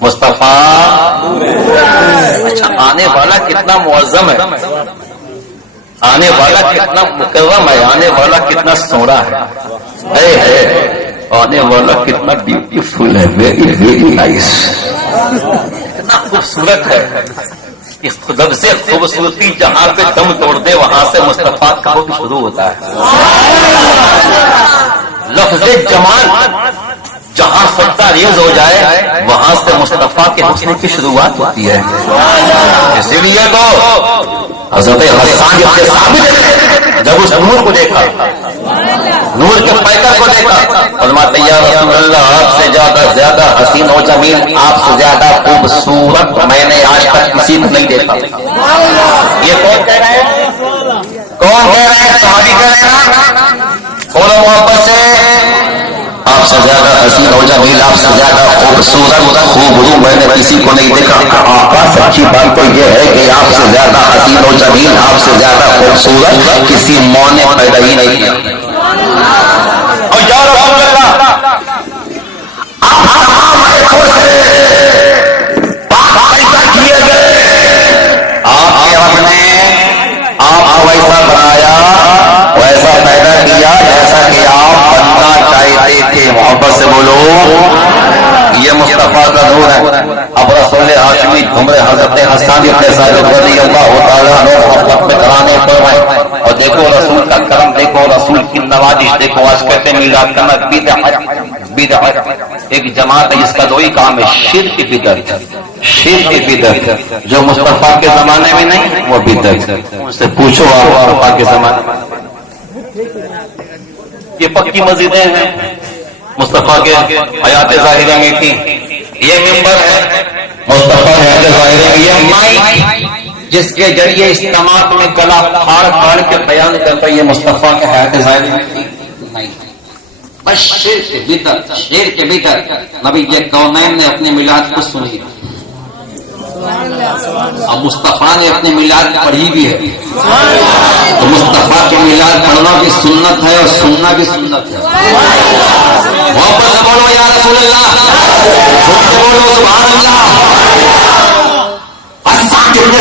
مصطفیٰ اچھا آنے والا کتنا معظم ہے، آنے والا کتنا مکرم ہے، آنے والا کتنا سونا ہے، آنے والا کتنا بیوٹیفل ہے، ویری ویری نائس، کتنا خوبصورت ہے کہ جب سے خوبصورتی جہاں پہ دم توڑ دے وہاں سے مصطفیٰ کا حکم شروع ہوتا ہے. لفظ جمال جہاں سجدہ ریز ہو جائے وہاں سے مصطفیٰ کے حسن کی شروعات ہوتی ہے. اسی لیے تو حضرت حسان ابن ثابت جب اس نور کو دیکھا، نور کے پیکر کو دیکھا، فرماتے یا رسول اللہ آپ سے زیادہ حسین و جمیل، آپ سے زیادہ خوبصورت میں نے آج تک کسی کو نہیں دیکھا. یہ کون کہہ رہے ہیں؟ کون کہہ رہے ہیں؟ صحابی کہہ رہے ہیں تھوڑا محبت سے، آپ سے زیادہ حسین و جمیل، آپ سے زیادہ خوبصورت خوبرو میں نے کسی کو نہیں دیکھا. آقا سچی بات تو یہ ہے کہ آپ سے زیادہ حسین و جمیل، آپ سے زیادہ خوبصورت کسی ماں نے پیدا ہی نہیں کیا. اور یا رسول اللہ آپ تمام آنکھوں سے پیدا کیے گئے، آپ کے رب نے آپ کو ویسا بنایا، ویسا پیدا کیا جیسا کہ آپ بننا چاہتے تھے. محبت سے بولو یہ مصطفیٰ کا نور ہے. اب رسول ہاشمی گھمرے حضرت حسان ابن ثابت رضی اللہ تعالیٰ عنہ محبت میں کرانے پر آئے. اور دیکھو رسول کا کرم، دیکھو رسول کی نوازش، دیکھو آج کہتے ہیں میلاد کرنا بدعت. ایک جماعت ہے جس کا دو ہی کام ہے، شرک بدعت، شرک بدعت. جو مصطفیٰ کے زمانے میں نہیں وہ بدعت. ان سے پوچھو آپ مصطفیٰ کے زمانے میں. یہ پکی مسجدیں ہیں مصطفیٰ کے حیات ظاہرہ میں تھی. یہ ممبر ہے مصطفیٰ حیات ظاہرہ میں. یہ مائک جس کے ذریعے اجتماعات میں گلا پھاڑ پھاڑ کے بیان کرتا ہے، یہ مصطفیٰ کے حیات ظاہرہ میں تھی نہیں. بس شرک بدعت، شرک بدعت. نبی یہ کونین نے اپنے میلاد کو سنی، اب مصطفیٰ نے اپنی میلاد پڑھی بھی ہے. تو مصطفیٰ کی میلاد پڑھنا بھی سنت ہے اور سننا بھی سنت ہے. محبت سے بولو یا رسول اللہ، بولو سبحان اللہ.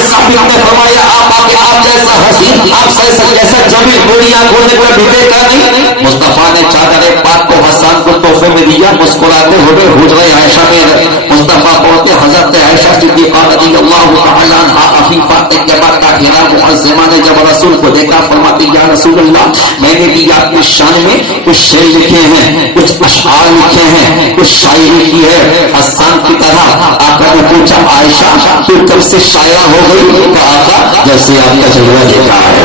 ثابت نے فرمایا آپ جیسا حسین، آپ جیسا جمیل گوڑی آنکھوں نے کوئی ڈھکے کا نہیں. مصطفیٰ نے چادر پاک کو حسان کو تحفے میں دیا. مسکراتے ہوئے حجرہ عائشہ میں مصطفیٰ پہنچے. حضرت عائشہ صدیقہ رضی اللہ تعالیٰ عنہا عفیفہ طیبہ طاہرہ معظمہ نے جب رسول کو دیکھا فرماتی یا رسول اللہ میں نے بھی آپ کی شان میں کچھ شعر لکھے ہیں، کچھ اشعار لکھے ہیں، کچھ شاعری کی ہے حسان کی طرح. آقا نے پوچھا عائشہ تو کب سے شاعرہ ہو گئی؟ تو آقا جب سے آپ کا جلوہ دیکھا ہے،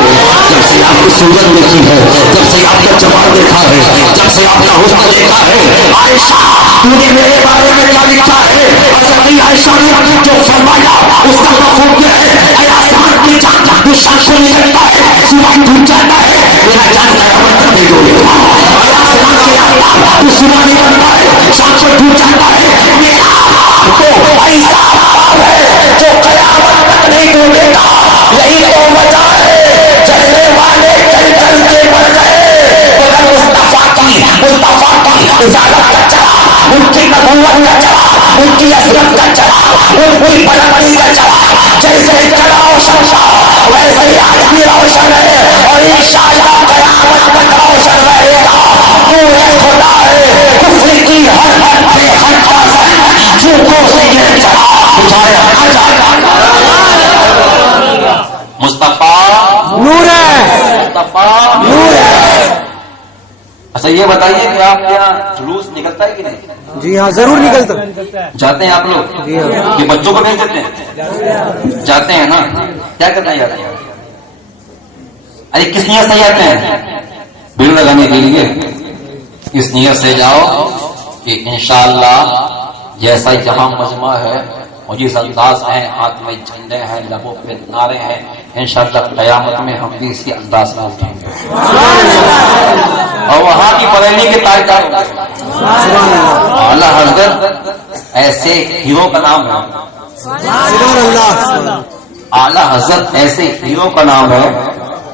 جب سے آپ کی صورت دیکھی ہے، جب سے آپ کا جمال دیکھا ہے، جب سے آپ کا حسن دیکھا ہے. عائشہ تو نے میرے بارے میں کیا لکھا ہے؟ حضرت عائشہ نے جو فرمایا اس کا مفہوم کیا ہے؟ اے آسمان کی جان تو شان کو نکلتا ہے، صبح ٹوٹ جاتا ہے، میرا جان قیامت تک نہیں ڈوبے. اے آسمان کے اللہ تو صبح نکلتا ہے، شان کو ٹوٹ جاتا ہے، میرا تو ایسا ہے جو قیامت تک نہیں ڈوبے گا. یہی تو وجہ ہے جلنے والے جل جل کے مر گئے مگر مصطفیٰ کی رسالت کا چلا، ان کی نبوت کا چلا، ان کی عظمت کا چلا، ان کی بلندی کا چلا. جیسے چلا روشن تھا ویسے ہی آج بھی روشن ہے اور انشاءاللہ قیامت تک روشن رہے گا. نور خدا ہے کفر کی ہر بے خطا ذہن جھوٹوں سے یہ چلا مصطفیٰ نور ہے، مصطفیٰ نور ہے. اچھا یہ بتائیے کہ آپ کے یہاں جلوس نکلتا ہے کہ نہیں؟ جی ہاں ضرور نکلتا. جاتے ہیں آپ لوگ؟ جی ہاں. یہ بچوں کو بھیج دیتے ہیں؟ جاتے ہیں نا. کیا کرنا جاتے ہیں؟ ارے کس نیت سے جاتے ہیں؟ بل لگانے کے لیے. اس نیت سے جاؤ کہ انشاءاللہ جیسا جہاں مجمع ہے اور جس انداز ہے، ہاتھ میں جھنڈے ہیں، لبوں پہ نعرے ہیں، انشاءاللہ قیامت میں ہم بھی اسی انداز میں اٹھیں گے اور وہاں کی بریلی کے تاجدار اعلیٰ حضرت ایسے ہیرو کا نام ہے. اعلیٰ حضرت ایسے ہیرو کا نام ہے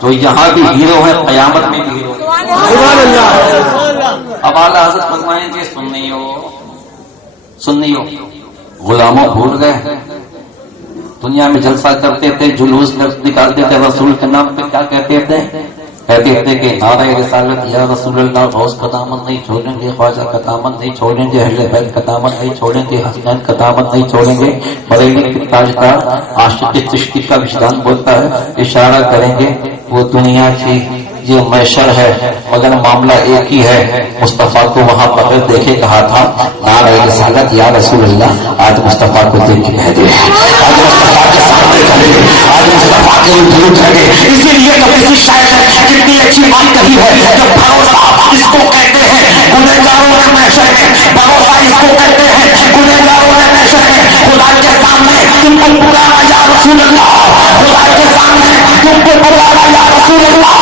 جو یہاں بھی ہیرو ہے, قیامت میں بھی ہیرو. اب اعلیٰ حضرت فرمائیں گے سننی ہو غلاموں بھول گئے, دنیا میں جلسہ کرتے تھے, جلوس نکالتے تھے, رسول کے نام پہ کیا کہتے تھے کہ نعرہ رسالت یا رسول اللہ, غوث کا دامن نہیں چھوڑیں گے, خواجہ کا دامن نہیں چھوڑیں گے, اہل بیت کا دامن نہیں چھوڑیں گے, حسنین کا دامن نہیں چھوڑیں گے. بریلی کے تاجدار عاشق چشتی کا وجدان بولتا ہے, اشارہ کریں گے وہ دنیا کی یہ محشر ہے مگر معاملہ ایک ہی ہے. مصطفیٰ کو وہاں بغیر دیکھے کہا تھا نعرہ رسالت یا رسول اللہ, آج مصطفیٰ کو دیکھ کے کہہ دے, آج مصطفیٰ کے سامنے کھڑے, آج مصطفیٰ کے روبرو کھڑے. اسی لیے تو کسی شاعر نے کتنی اچھی بات کہی ہے کہ بھروسہ اس کو کہتے ہیں گنہگاروں کے محشر میں, بھروسہ اس کو کہتے ہیں گنہگاروں کے محشر میں. خدا کے سامنے تم کو پکارا یا رسول اللہ, خدا کے سامنے تم کو پکارا یا رسول اللہ.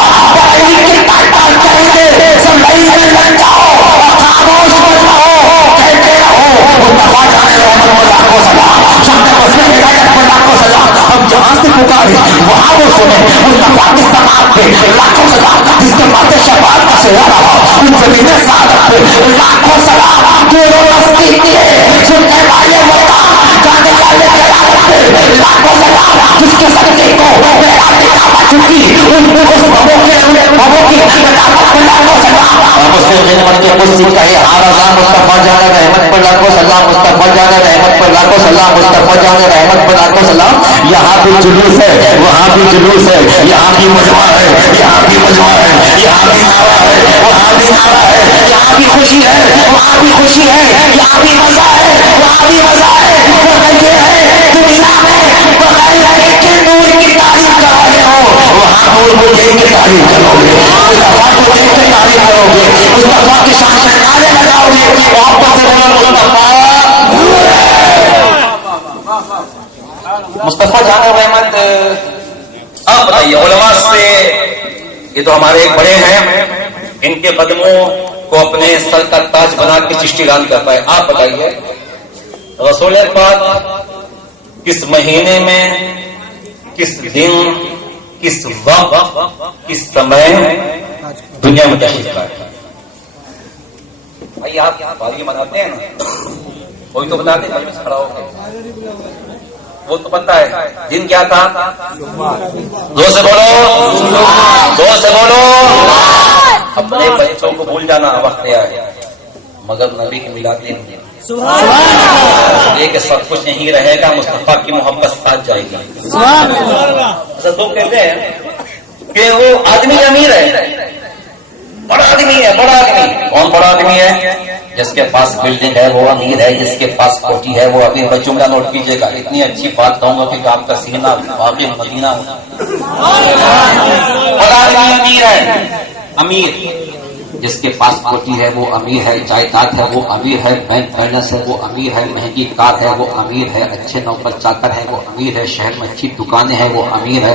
وہاں وہ سنے پاکستان پہ لاکھوں سلام, جس کے ماتھے شفاعت کا سہرا رہا, ان زمین سعادت پہ لاکھوں سلام. جو رستی کیے سننے والے وطن جانے والے جلالت پہ لاکھوں سلام, جس کے صدقے کو میرا نکاح چکی ان اس بابوں کی نکاحت پہ لاکھوں سلام. اب اسے خدمت کے کچھ کہے آرزاں مصطفیٰ جان رحمت پر لاکھوں سلام, مصطفیٰ جان رحمت پر لاکھوں سلام, مصطفیٰ جان رحمت پر لاکھوں سلام. یہاں بھی جلوس ہے, وہاں بھی جلوس ہے, یہاں بھی مجمع ہے, یہاں بھی مجمع ہے, یہاں بھی نعرہ ہے, وہاں بھی نعرہ ہے, یہاں بھی خوشی ہے, وہاں بھی خوشی ہے, یہاں بھی مزہ ہے, وہاں بھی مزہ ہے. یہ ہے دنیا میں بغیر دیکھے نور کی تعریف کر رہے ہو, وہاں نور کو دیکھ کے تعریف کرو گے, مصطفیٰ کو دیکھ کے تعریف کرو گے, مصطفیٰ کی شان میں نعرے لگاؤ گے. واپس سے بولو مصطفیٰ جان رحمت. آپ بتائیے علماء سے, یہ تو ہمارے ایک بڑے ہیں, ان کے قدموں کو اپنے سر کا تاج بنا کے چشتی ران کرتا ہے. آپ بتائیے رسول پاک کس مہینے میں, کس دن, کس وقت, کس سمے دنیا میں تشریف لائے؟ بھائی آپ بازی مناتے ہیں نا, کوئی تو بتاتے ہیں کھڑا ہو کے, وہ تو پتہ ہے دن کیا تھا, دو سے بولو, دو سے بولو. اپنے بچوں کو بھول جانا وقت آیا ہے, مگر نبی کی میلاد نہیں ہوئی. یہ کہ سب کچھ نہیں رہے گا, مصطفیٰ کی محبت ساتھ جائے گی. لوگ کہتے ہیں کہ وہ آدمی امیر ہے, بڑا آدمی ہے, بڑا آدمی. کون بڑا آدمی ہے؟ جس کے پاس بلڈنگ ہے وہ امیر ہے, جس کے پاس کوٹھی ہے وہ ابھی. جملہ نوٹ کیجیے گا, اتنی اچھی بات کہوں گا کہ آپ کا سینہ واقعی مدینہ ہوگا. بڑا آدمی امیر ہے, امیر. جس کے پاس کوٹھی ہے وہ امیر ہے, جائیداد ہے وہ امیر ہے, بینک بیلنس ہے وہ امیر ہے, مہنگی کار ہے وہ امیر ہے, اچھے نوکر چاکر ہے وہ امیر ہے, شہر میں اچھی دکانیں ہیں وہ امیر ہے.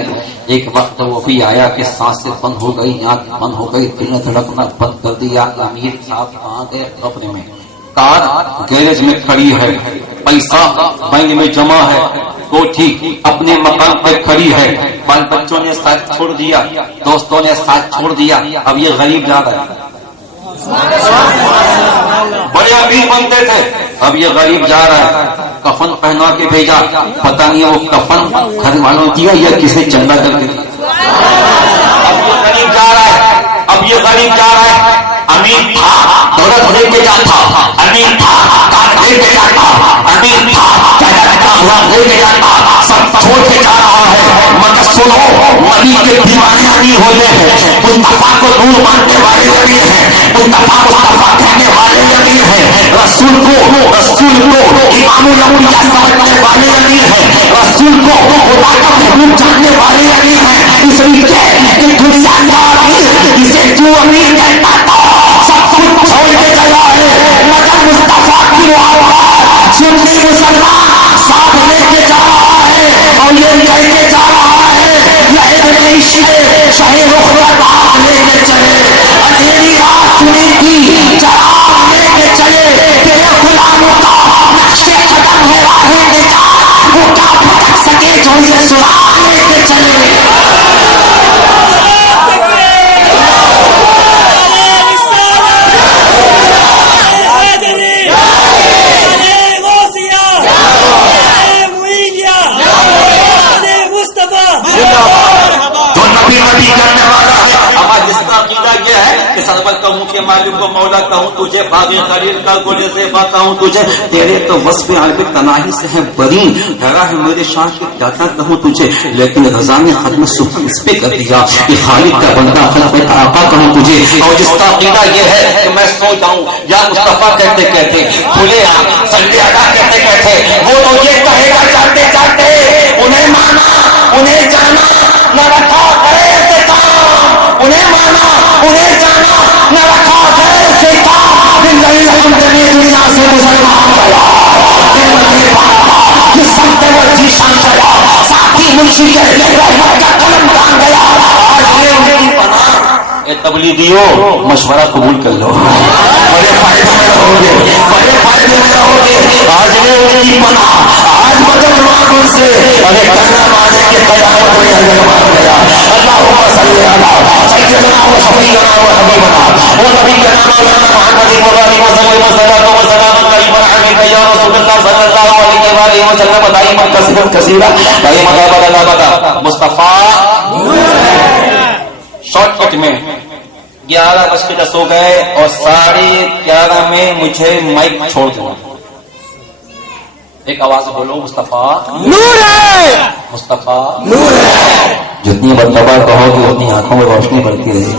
ایک وقت وہ بھی آیا کہ سانسیں بند ہو گئی, آنکھ بند ہو گئی, دل نے دھڑکنا بند کر دیا. امیر صاحب کہاں گئے؟ قبر میں. کار گیرج میں کھڑی ہے, پیسہ بینک میں جمع ہے, کوٹھی اپنے مقام پہ کھڑی ہے, بال بچوں نے ساتھ چھوڑ دیا, دوستوں نے ساتھ چھوڑ دیا. اب یہ غریب جا رہا ہے. بڑے امیر بنتے تھے, اب یہ غریب جا رہا ہے. کفن پہنا کے بھیجا, پتہ نہیں وہ کفن گھر والوں دیا یا کسی چندہ کر کے. اب یہ غریب جا رہا ہے, اب یہ غریب جا رہا ہے. امیر تھا دولت لے کے جاتا, امیر تھا کار لے کے جاتا, امیر تھا لے کے جاتا, سب چھوڑ کے جا رہا ہے. مگر سنو, ولی کے دیوانے امیر ہوتے ہیں, مصطفیٰ کو دور ماننے والے امیر ہیں, مصطفیٰ کہنے والے امیر ہیں, رسول کو امام الانبیاء سمجھنے والے امیر ہیں, رسول کو خدا کا محبوب جاننے والے امیر ہیں. اس لیے کہ دنیا کا امیر اسے جو امیر کہتا تھا سب کچھ چھوڑ کے چلا ہے, مگر مصطفیٰ کی محبت سنی مسلمان ساتھ لے کے جا رہا ہے. اور یہ کہہ کے جا رہا ہے شاہی رخ بات لے کے چلے, اندھیری رات چنی کی چراغ لے کے چلے, تیرے غلاموں کا نقشے پاتا ہوں تجھے، باغ خلیل کا گل سے پاتا ہوں تجھے، تیرے تو وصف عرب تناہی سے ہے بری، ڈرا ہے میرے شان کے کیا کہوں تجھے، لیکن رضا نے ختم سبحان اس پہ کر دیا کہ خالق کا بندہ خلق آقا کہوں تجھے، اور جس کا عقیدہ یہ ہے کہ میں سو جاؤں یا مصطفیٰ کہتے کہتے کھلے صلی اللہ کہتے کہتے وہ تو یہ کہے گا جاتے جاتے انہیں مانا انہیں جانا نہ رکھا غیر سے کام، انہیں مانا انہیں جانا نہ رکھا غیر سے کام، زندگی زندگی دنیا سے مسلمان گیا جس سمت وہ جیشان گیا ساتھی منشی کے رحمت کا قلم کام گیا، آج یہ ان کی پناہ اے تبلیغیوں مشورہ قبول کر لو، بڑے فائدے میں رہو گے، بڑے فائدے میں رہو گے، آج یہ ان کی پناہ، آج بدل مانگ ان سے، ارے کرنا مانے کے قیامت میں اجر مان گیا، اللہم صلی علی سیدنا و شفیعنا و حبیبنا و نبینا مولانا محمد وعلیہ وسلم صلاۃ و سلام قریبا علیک یا رسول اللہ صلی اللہ علیہ وآلہ وسلم دائما کثیرا کثیرا دائما ابدا مصطفیٰ شارٹ کٹ میں 11:10 ہو گئے اور 11:30 میں مجھے مائک چھوڑ دوں، ایک آواز بولو مصطفیٰ نور ہے، مصطفیٰ نور ہے، جتنی مرتبہ کہو گے اتنی آنکھوں میں روشنی بڑھتی رہے گی،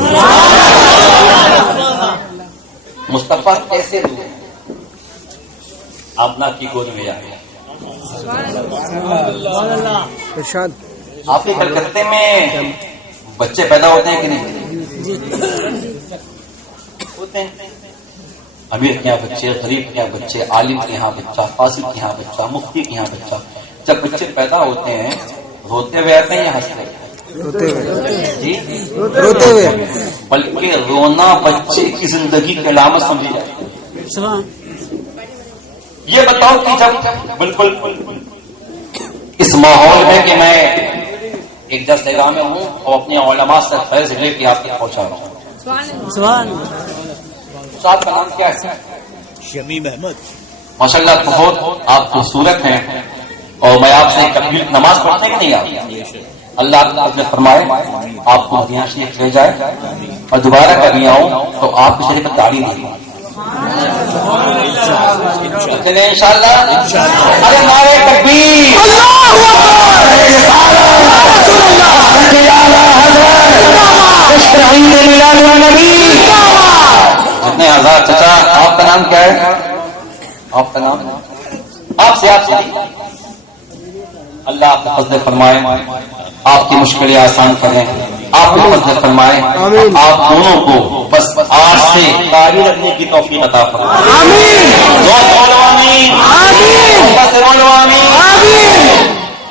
مصطفیٰ کیسے دور آپ کی گود میں آ گیا، آپ کے کلکتے میں بچے پیدا ہوتے ہیں کہ نہیں ہوتے ہیں؟ امیر کے یہاں بچے، غریب کے یہاں بچے، عالم کے یہاں بچہ، فاسق کے یہاں بچہ، مفتی کے یہاں بچہ، جب بچے پیدا ہوتے ہیں روتے ہوئے آتے ہیں یا ہنستے ہیں؟ جی روتے ہوئے، بلکہ رونا بچے کی زندگی کی علامت سمجھی جاتی ہے۔ یہ بتاؤ کہ جب بالکل اس ماحول میں کہ میں ایک درس گاہ میں ہوں اور اپنے علماء سے فیض لے کے آپ تک پہنچا رہا ہوں، آپ کا نام کیا ہے؟ شمیم احمد، ماشاءاللہ بہت آپ خوبصورت ہیں، اور میں آپ سے کبھی نماز پڑھتے کہ نہیں آپ اللہ تعالیٰ فرمائے آپ کو مدینہ شریف لے جائے اور دوبارہ کبھی آؤں تو آپ کی شریف داڑھی نہیں انشاءاللہ، ارے نعرہ تکبیر، جتنے آزاد چچا آپ کا نام کیا ہے؟ آپ کا نام آپ سے اللہ آپ کا فضل فرمائے، آپ کی مشکلیں آسان کریں، آپ کو فضل فرمائے، آپ دونوں کو بس آج سے قائم رکھنے کی توفیق عطا فرمائے،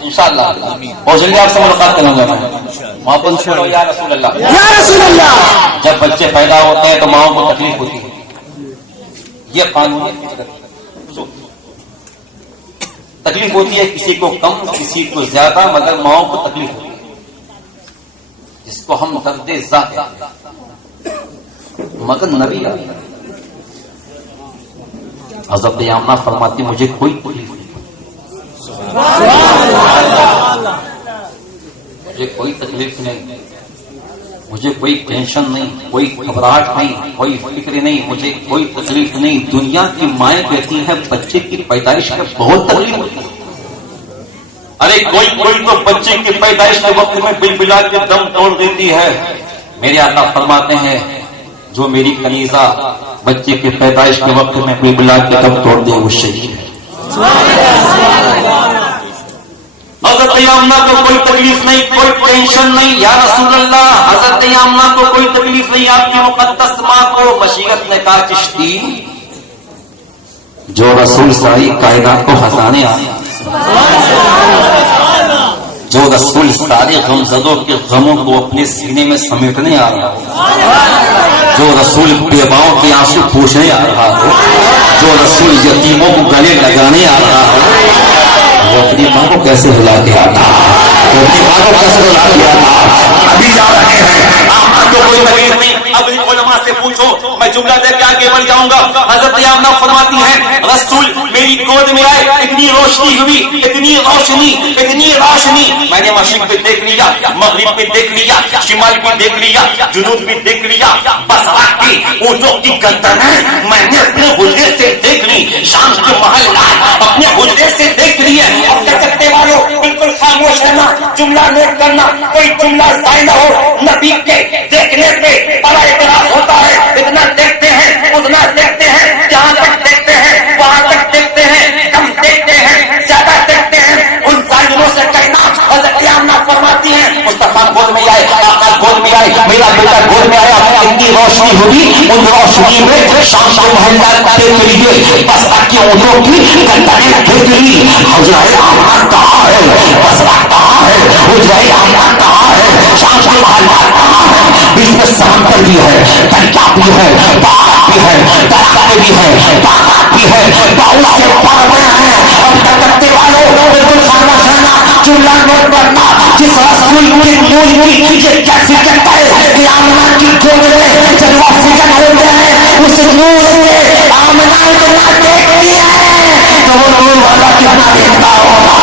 انشاءاللہ۔ اور جلدی آپ سے ملاقات کروں گا میں، محبت سے بولو یا رسول اللہ، یا رسول اللہ۔ جب بچے پیدا ہوتے ہیں تو ماؤں کو تکلیف ہوتی ہے، یہ قانون ہے، تکلیف ہوتی ہے، کسی کو کم کسی کو زیادہ، مگر ماؤں کو تکلیف ہوتی ہے، جس کو ہم درد ذات ہیں، مگر نبی حضرت آمنہ فرماتی مجھے کوئی تکلیف نہیں، مجھے کوئی تکلیف نہیں، مجھے کوئی ٹینشن نہیں، کوئی گھبراہٹ نہیں، کوئی فکر نہیں، مجھے کوئی تکلیف نہیں۔ دنیا کی مائیں کہتی ہیں بچے کی پیدائش میں بہت تکلیف ہوتی ہے، ارے کوئی تو بچے کی پیدائش کے وقت میں بل بلا کے دم توڑ دیتی ہے، میرے آقا فرماتے ہیں جو میری کنیزہ بچے کی پیدائش کے وقت میں بل بلا کے دم توڑ دے وہ شہید ہے۔ حضرت آمنہ کو کوئی تکلیف نہیں، کوئی ٹینشن نہیں، یا رسول اللہ حضرت آمنہ کو کوئی تکلیف نہیں، آپ کی مقدس ماں کو مشیت نے کہا چشتی جو رسول ساری کائنات کو ہنسانے آئے، جو رسول سارے غمزدوں کے غموں کو اپنے سینے میں سمیٹنے آ رہا ہو، جو رسول بیواؤں کے آنسو پوچھنے آ رہا ہو، جو رسول یتیموں کو گلے لگانے آ رہا ہو، وہ اپنی ماں کو کیسے ہلا کے آتا، وہ اپنی ماں کو کیسے ہلا کے آتا۔ ابھی جا رہے ہیں آپ کو کوئی تکلیف نہیں، اب علماء سے پوچھو، میں جملہ دے کے آگے بڑھ جاؤں گا۔ حضرت آمنہ فرماتی ہے رسول میری گود میں آئے، اتنی اتنی روشنی ہوئی، اتنی روشنی، اتنی روشنی، میں نے مشرق بھی دیکھ لیا، مغرب بھی دیکھ لیا، شمال بھی دیکھ لیا، جنوب بھی دیکھ لیا، بس آپ کی اونٹوں کی گردنیں میں نے اپنے حجرے سے دیکھ لی، شام کے محلات اپنے حجرے سے دیکھ لیے. اب کلکتے والوں بالکل خاموش رہنا، جملہ نوٹ کرنا، کوئی جملہ ضائع نہ ہو. نبی کے دیکھنے پہ بڑا اعتراض ہوتا ہے، اتنا دیکھتے ہیں اتنا دیکھتے ہیں، جہاں تک دیکھتے ہیں وہاں تک دیکھتے ہیں، کم دیکھتے ہیں زیادہ دیکھتے ہیں. ان ظالموں سے کہنا حضرت آمنہ فرماتی ہیں مصطفیٰ گود میں آئے، آقا گود میں آئے، میرا بیٹا گود میں آیا، اتنی روشنی ہوئی، ان روشنی میں شام کو محلات دیکھ لیجیے، بس باقی اونٹوں کی گردنیں دیکھ لی. حضرت آمنہ کہاں ہے؟ بس کہاں ہے؟ حضرت آمنہ کہاں ہے؟ شام کے محلات کہاں ہے؟ بیچ میں سمندر بھی ہے، دریا بھی ہے، پہاڑ بھی ہے، درخت بھی ہے، باغات بھی ہے، بہت سے پرندے ہیں. اور کلکتے والوں بالکل خاموش رہنا، جملہ نوٹ کرنا. جس رسول کی مول کی یہ کیسی کرتا ہے کہ آمنہ کی گود میں جب وہ فکر ہوتے ہیں اس نور سے آمنہ اتنا دیکھتی ہے تو وہ نور والا کتنا دیکھتا ہوگا،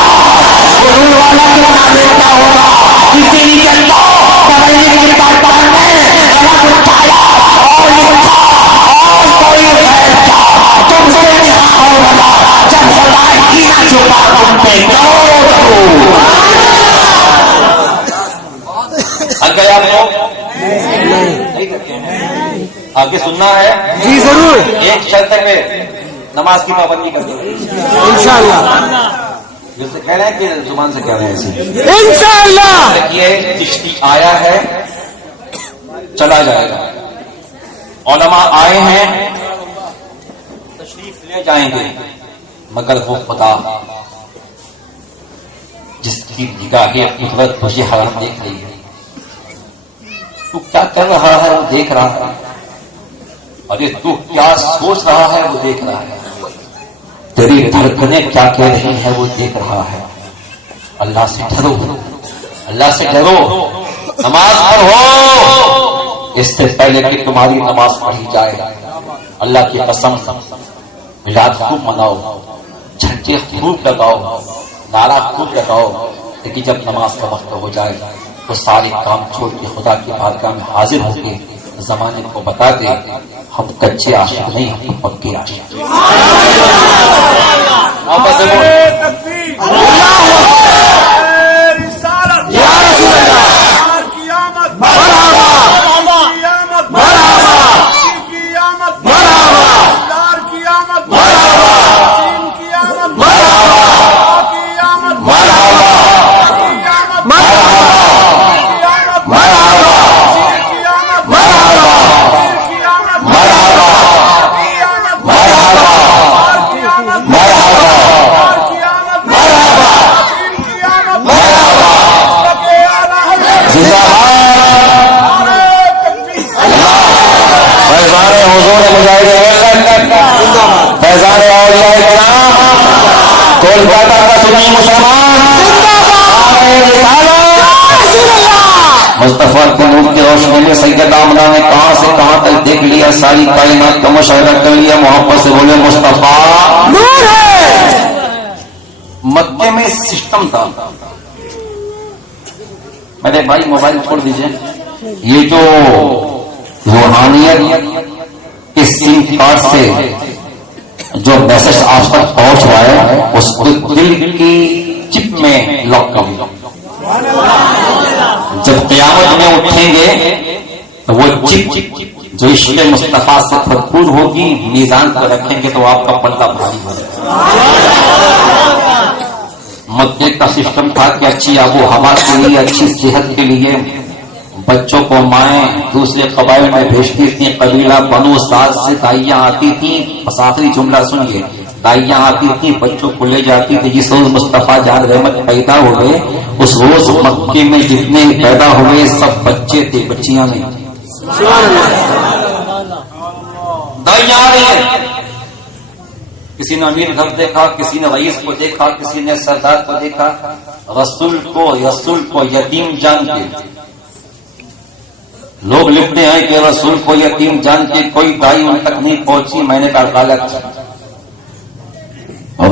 وہ نور والا کتنا دیکھتا ہوگا. اسی لیے تو قبائلی کی بات پڑھنے غلط اٹھایا اور لکھا اور کوئی غیر کیا تم سے نہا ہو بلا جب خدا ہی نہ چھپا تم پہ کرو. گیا آپ لوگ آگے سننا ہے جی ضرور، ایک شرط ہے نماز کی پابندی کر دو انشاءاللہ جیسے کہہ رہے ہیں کہ زبان سے کہہ رہے ہیں ایسے انشاءاللہ. دیکھیے چشتی آیا ہے چلا جائے گا، علماء آئے ہیں تشریف لے جائیں گے، مگر وہ خدا جس کی نگاہ قدرت مجھے حرام دیکھ رہی ہے، تو کیا کر رہا ہے وہ دیکھ رہا ہے، اور یہ تو کیا سوچ رہا ہے وہ دیکھ رہا ہے، تیری دھڑکنیں کیا کہہ رہی ہے وہ دیکھ رہا ہے. اللہ سے ڈرو، اللہ سے ڈرو، نماز پڑھو اس سے پہلے کہ تمہاری نماز پڑھی جائے. اللہ کی قسم میلاد خوب مناؤ، جھنڈے خوب لگاؤ، نعرہ خوب لگاؤ، لیکن جب نماز کا وقت ہو جائے تو سارے کام چھوڑ کے خدا کی بارگاہ میں حاضر ہو کے زمانے کو بتا دے ہم کچے عاشق نہیں، ہم پکے عاشق. مصطفیٰ کے نور کی روشنی میں سید آمنہ نے کہاں سے کہاں تک دیکھ لیا، ساری کائنات کا مشاہدہ کر لیا. محبت سے بولے مصطفیٰ نور ہے. مکے میں سسٹم تھا، میرے بھائی موبائل چھوڑ دیجئے، یہ جو روحانیت کے سیم کارڈ سے جو میسج آج تک پہنچ رہا ہے اس کو دل کی چپ میں لاک کر دیا. جب قیامت میں اٹھیں گے تو وہ چپ جو عشق مصطفیٰ سے بھرپور ہوگی میزان پر رکھیں گے تو آپ کا پلڑا بھاری ہوگا. مکے کا سسٹم تھا کہ اچھی آب و ہوا کے لیے، اچھی صحت کے لیے بچوں کو مائیں دوسرے قبائل میں بھیجتی تھیں. قبیلہ بنو سعد سے دائیاں آتی تھیں، بس آخری جملہ سنیے، دائیاں آتی تھیں بچوں کو لے جاتی تھی. جس روز مصطفیٰ جان رحمت پیدا ہوئے اس روز مکے میں جتنے پیدا ہوئے سب بچے تھے، بچیاں نہیں. دائیاں آ رہی ہیں، کسی نے امیر گھر دیکھا، کسی نے رئیس کو دیکھا، کسی نے سردار کو دیکھا. رسول کو یتیم جان کے لوگ لکھتے ہیں کہ رسول کو یتیم جان کے کوئی دائی ان تک نہیں پہنچی. میں نے کہا غلط،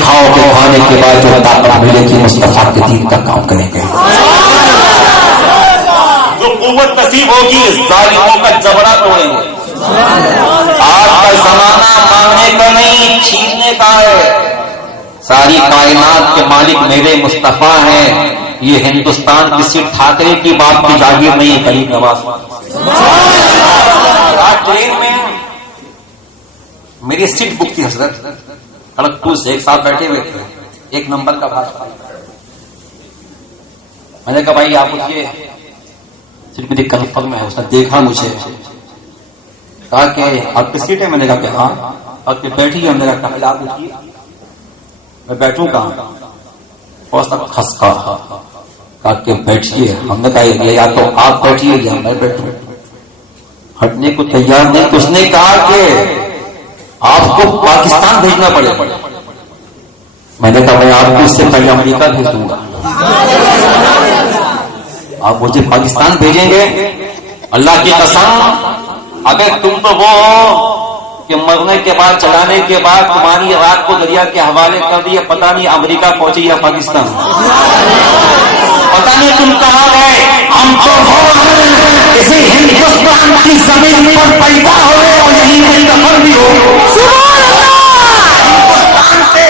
کھاؤ کہ کھانے کے بعد جو طاقت ملے گی مصطفیٰ کے دین کا کام کریں گے. جو قوت نصیب ہوگی ظالموں کا جبڑا توڑیں گے. آج کا زمانہ مانگنے کا نہیں چھیننے کا ہے. ساری کائنات کے مالک میرے مصطفیٰ ہیں. یہ ہندوستان کسی ٹھاکرے کی بات کی جاگیر نہیں. غریب نواز آج ٹرین میں میری سیٹ بک تھی حضرت. کھڑگپور سے ایک ساتھ بیٹھے ہوئے تھے. 1 نمبر کا بھاجپا. میں نے کہا بھائی آپ اٹھیے, سیٹ میری کنفرم ہے. اس نے دیکھا مجھے, کہا کہ آپ کی سیٹ ہے؟ میں نے کہا کہ ہاں. آپ کے بیٹھی ہے؟ ہم نے کہا پہلے آپ اٹھیے. میں بیٹھوں کہاں؟ اور سب خسکا کہا کہ بیٹھیے. ہم نے کہا یا تو آپ بیٹھیے یا میں بیٹھوں. ہٹنے کو تیار نہیں. تو اس نے کہا کہ آپ کو پاکستان بھیجنا پڑے. میں نے کہا میں آپ کو اس سے پہلے امریکہ بھیج دوں گا. آپ مجھے پاکستان بھیجیں گے؟ اللہ کی قسم اگر تم تو وہ ہو کہ مرنے کے بعد چلانے کے بعد تمہاری رات کو دریا کے حوالے کر دیا, پتہ نہیں امریکہ پہنچی یا پاکستان, پتہ نہیں تم کہاں گئے. ہم تو وہ کسی ہندوستان کی زمین پر پیدا ہوئے اور یہیں پر دفن بھی ہو. ہندوستان سے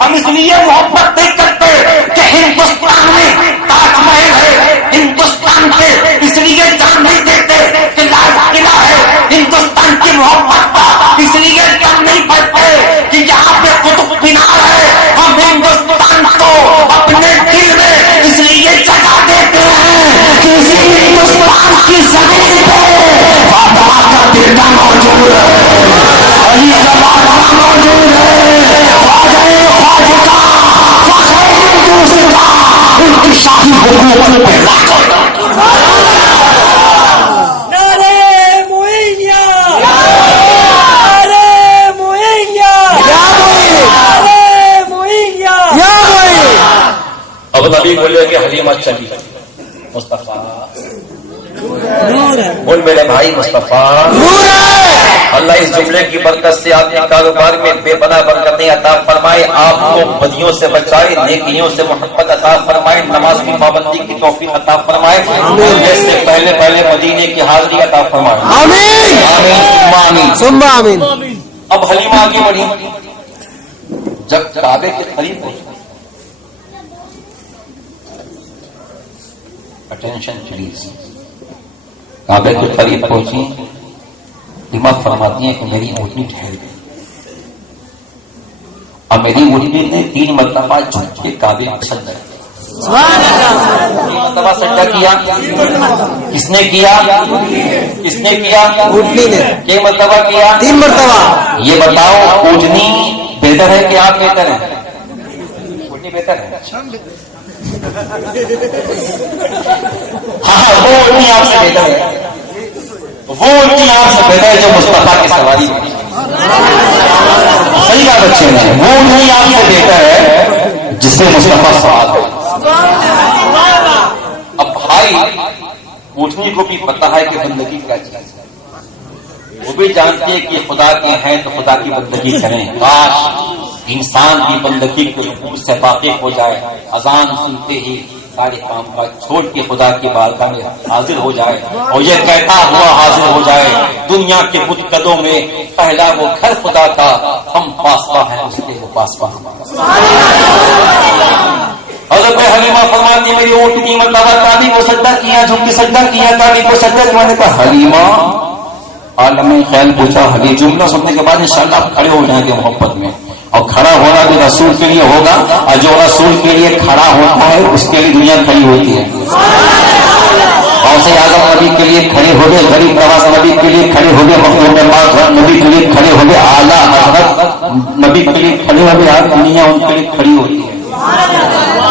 ہم اس لیے محبت نہیں کرتے کہ ہندوستان میں تاج محل ہے. ہندوستان کے اس لیے جان نہیں دیتے کہ لال قلعہ ہے. ہندوستان کی محبت کا اس لیے کم نہیں پڑتے کہ یہاں پہ قطب مینار ہے. ہم ہندوستان کو اپنے دل میں اس لیے جگہ دیتے ہیں کہ اسی ہندوستان کی زمین پہ فاطمہ کا بیٹا موجود ہے, علی کا باپ موجود ہے, ان کی شاہی حکومت پہ اب نبی بولے کہ حلیمہ چلی. مصطفیٰ بول میرے بھائی مصطفیٰ. اللہ اس جملے کی برکت سے آپ کے کاروبار میں بے پناہ برکتیں عطا فرمائے, آپ کو بدیوں سے بچائے, نیکیوں سے محبت عطا فرمائے, نماز کی پابندی کی توفیق عطا فرمائے, جیسے پہلے مدینے کی حاضری عطا فرمائے. آمین آمین ثم آمین. اب حلیمہ آگے بڑھی. جب کعبے کے قریب پہنچی, اٹینشن پلیز, کعبے کے قریب پہنچی, حلیمہ فرماتی ہیں کہ میری اونٹنی ٹھہر گئی. اور میری اونٹنی نے 3 مرتبہ جھک کے کعبے میں سجدہ کیا. 3 مرتبہ سجدہ کیا. کس نے کیا؟ کس نے کیا؟ اونٹنی نے. کئی مرتبہ کیا؟ 3 مرتبہ. یہ بتاؤ اونٹنی بہتر ہے کہ آپ بہتر ہیں؟ اونٹنی بہتر ہے. ہاں وہ اونٹنی آپ سے بہتر ہے. وہ اونٹنی آپ سے بہتر ہے جو مصطفیٰ کی سواری کی. صحیح کہا بچے نے. وہ اونٹنی آپ سے بہتر ہے جس سے مصطفیٰ سوار ہے. اب بھائی اونٹنی کو بھی پتہ ہے کہ بندگی کیا چیز ہے. وہ بھی جانتے ہیں کہ خدا کے ہیں تو خدا کی بندگی کریں. کاش انسان کی بندگی کے حقوق سے واقف ہو جائے, اذان سنتے ہی سارے کام کاج چھوڑ کے خدا کی بارگاہ میں حاضر ہو جائے اور یہ کہتا ہوا حاضر ہو جائے, دنیا کے بتقدوں میں پہلا وہ گھر خدا کا, ہم پاسباں ہیں اس کے, وہ پاسباں ہمارا. حضرت حلیمہ فرماتی میری اونٹنی مرتبہ کعبے کو سجدہ کیا, جھک کے سجدہ کیا, کعبے کو سجدہ کیا. میں نے کہا حلیمہ عالم خیال پوچھا. حدیث جملہ سننے کے بعد انشاءاللہ آپ کھڑے ہو جائیں گے محبت میں, اور کھڑا ہونا بھی رسول کے لیے ہوگا, اور جو رسول کے لیے کھڑا ہوتا ہے اس کے لیے دنیا کھڑی ہوتی ہے. غوث اعظم نبی کے لیے کھڑے ہو گئے, غریب نواز نبی کے لیے کھڑے ہو گئے, مخدوم پاک نبی کے لیے کھڑے ہو گئے, اعلیٰ حضرت نبی کے لیے کھڑے ہو گئے. آج دنیا ان کے لیے کھڑی ہوتی ہے.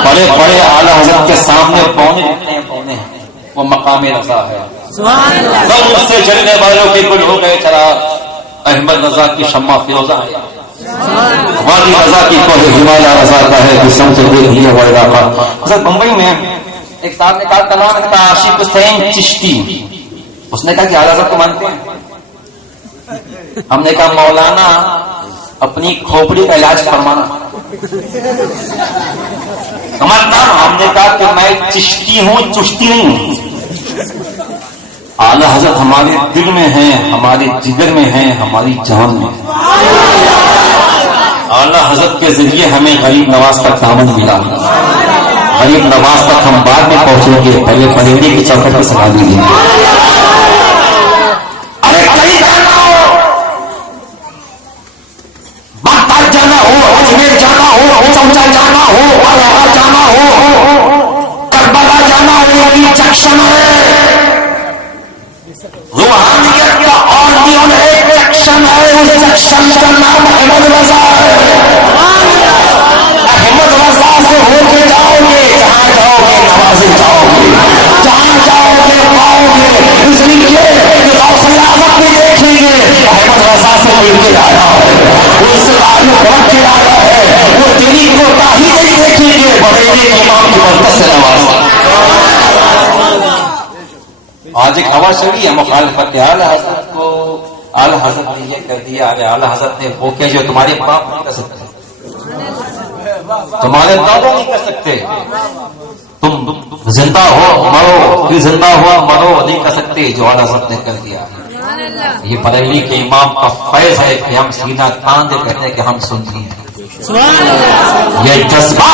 بڑے بڑے اعلیٰ حضرت کے سامنے پونے ہیں, وہ مقام رضا ہے. سب اس سے جلنے والوں کے گل ہو گئے چراغ, احمد رضا کی شمع فیروزہ ہے. ہماری رضا کی کوہ ہمالیہ رضا کا ہے, قسم سے دیکھ لیا وہ علاقہ. حضرت بمبئی میں ایک صاحب نے کہا نام تھا عاشق حسین چشتی. اس نے کہا کہ اعلیٰ حضرت کو مانتے ہیں؟ ہم نے کہا مولانا اپنی کھوپڑی کا علاج فرمانا. سمجھدار ہم نے کہا کہ میں چشتی ہوں چشتی نہیں ہوں. اعلی حضرت ہمارے دل میں ہیں, ہمارے جگر میں ہیں, ہماری جان میں. اعلی حضرت کے ذریعے ہمیں غریب نواز کا دامن ملا. غریب نواز تک ہم بعد میں پہنچیں گے, پہلے بریلی کی چوکھٹ پہ سکھا دیجیے. ارے کہیں جانا ہو, بغداد جانا ہو, اجمیر جانا ہو, چمچا جانا ہو, الہا جانا ہو, کربلا جانا ہو, یہ جنکشن ہے. روحانیت کا اور ایک جنکشن ہے, اس جنکشن کا نام احمد رضا ہے. احمد رضا سے ہو کے جاؤ گے, جہاں جاؤ گے نوازے جاؤ گے, جہاں جاؤ گے پاؤ گے. اس لیے کہ غوث اعظم بھی دیکھیں گے احمد رضا سے مل کے آیا ہے, وہ اس سے تعلق رکھ کے آیا ہے, وہ تیری کوتاہی نہیں دیکھیں گے, بریلی کے امام کی برکت سے نوازا. آج ایک خبر چلی ہے مخالفت اعلی حضرت کو. اعلی حضرت نے یہ کر دیا, اعلی حضرت نے وہ کیا جو تمہارے باپ نہیں کر سکتے, تمہارے دادا نہیں کر سکتے. تم زندہ ہو مرو, پھر زندہ ہوا مرو, نہیں کر سکتے جو اعلی حضرت نے کر دیا. یہ بریلی کے امام کا فیض ہے کہ ہم سینہ تان دے کہتے ہیں کہ ہم سنتی ہیں. یہ جذبہ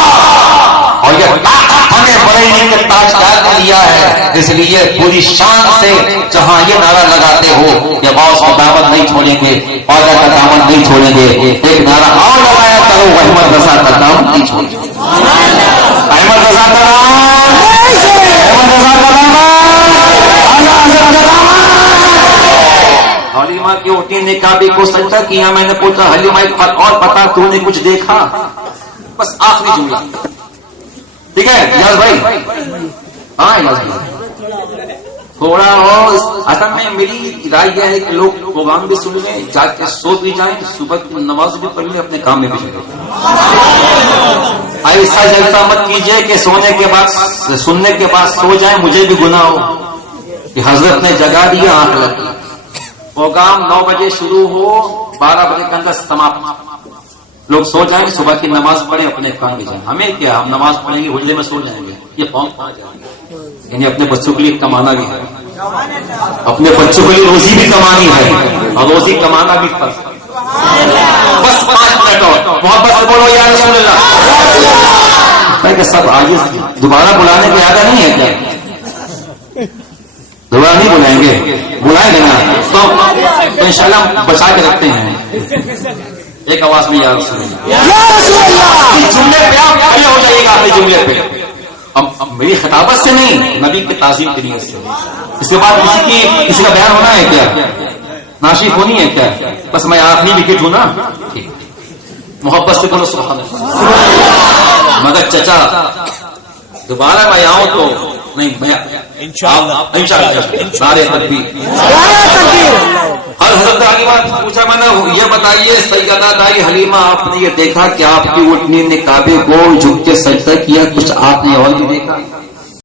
اور یہ طاقت ہمیں بریلی کے تاجدار نے دیا ہے. اس لیے پوری شان سے جہاں یہ نعرہ لگاتے ہو کہ غوث کا دامن نہیں چھوڑیں گے, خواجہ کا دامن نہیں چھوڑیں گے, ایک نعرہ اور لگایا کرو, احمد رضا کا دامن نہیں چھوڑیں گے. احمد رضا کا دامن, احمد رضا کا دامن, اعلیٰ حضرت کا دامن. حلیمہ کی اوٹی نے کعبے کو سجدہ کیا. میں نے پوچھا حلیمہ ایک بات اور پتا, تو نے کچھ دیکھا؟ بس آخری جملہ, ٹھیک ہے یاز بھائی, ہاں یاز بھائی تھوڑا ہو. اصل میں میری رائے یہ ہے کہ لوگ پروگرام بھی سن لیں, جا کے سو بھی جائیں, صبح کی نماز بھی پڑھ لیں, اپنے کام میں بھی چلیں. ایسا جلسہ مت کیجیے کہ سونے کے بعد سننے کے بعد سو جائیں, مجھے بھی گناہ ہو کہ حضرت نے جگا دیا, آنکھ لگی. پروگرام 9 بجے شروع ہو, 12 بجے کے اندر سماپت. لوگ سو جائیں, صبح کی نماز پڑھیں, اپنے کام میں جائیں. ہمیں کیا, ہم نماز پڑھیں گے, حجرے میں سو جائیں گے, یہ قوم کہاں جائیں گے. یعنی اپنے بچوں کے لیے کمانا بھی ہے, اپنے بچوں کے لیے روزی بھی کمانی ہے, اور روزی کمانا بھی فرض. بس 5 منٹ اور محبت سے بولو یا رسول اللہ. کہ سب آگے دوبارہ بلانے کی عادت نہیں ہے کیا؟ دوبارہ نہیں بلائیں گے, بلائیں گے نا تو انشاءاللہ بچا کے رکھتے ہیں. ایک آواز میں یا رسول اللہ, جملے پہ آپ کھڑے ہو جائیے گا. اپنے جملے پہ اب میری خطابت سے نہیں, نبی کی تعظیم کی نیت سے. اس کے بعد کسی کا بیان ہونا ہے کیا, ناشف ہونی ہے کیا؟ بس میں آخری وکٹ ہوں نا. محبت سے بولو سبحان اللہ. مگر چچا دوبارہ میں آؤں تو نہیں, میں انشاءاللہ سارے تکبیر. ہر حضرت کی بات پوچھا میں نے, یہ بتائیے سیدہ دائی حلیمہ, آپ نے یہ دیکھا کہ آپ کی اٹھنی نے کعبے کو جھک کے سجدہ کیا, کچھ آپ نے اور بھی دیکھا؟